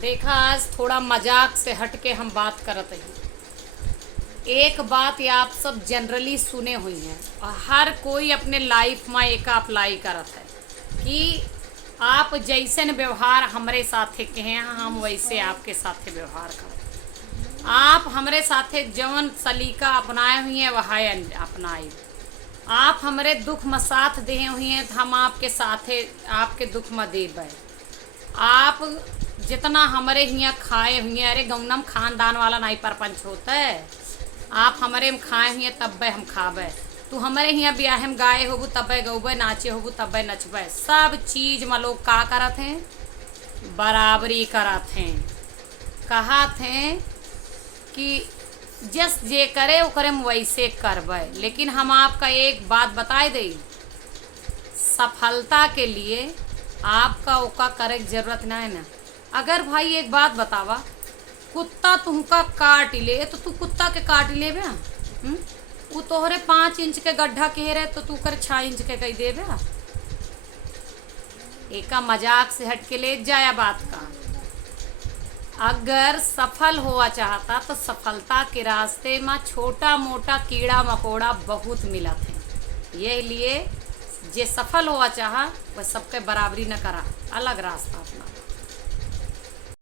देखा, आज थोड़ा मजाक से हट के हम बात करत हैं। एक बात ये आप सब जनरली सुने हुई हैं और हर कोई अपने लाइफ में एक अप्लाई करत है कि आप जैसन व्यवहार हमरे साथे के हैं हम वैसे आपके साथे व्यवहार करें। आप हमरे साथे जवन सलीका अपनाए हुई हैं वह अपनाए। आप हमरे दुख में साथ दे हुई हैं तो हम आपके साथे आपके दुख में देबै। आप जितना हमारे यहाँ खाए हुए हैं, अरे गौनम खानदान वाला नहीं परपंच होता है। आप हमारे में खाए हुए तब हम खाबे, तू हमारे यहाँ ब्याह में गाए होबू तब गौबे, नाचे होबू तब नचबे। सब चीज में लोग का करत हैं, बराबरी करत हैं। कहत हैं कि जस जे करे ओकरे में वैसे करबे। लेकिन हम आपका एक बात बताए दे, सफलता के लिए आपका ओका करे की जरूरत ना है ना। अगर भाई एक बात बतावा, कुत्ता तुमका काट ले तो तू कुत्ता के काट ले बे। वो तोहरे 5 इंच के गड्ढा कह रहे तो तू कर 6 इंच के कही दे बे। एका मजाक से हट के ले जाया बात का। अगर सफल हुआ चाहता तो सफलता के रास्ते में छोटा मोटा कीड़ा मकोड़ा बहुत मिलत है। ये लिए जे सफल हुआ चाहा वह सबके बराबरी न करा, अलग रास्ता अपना।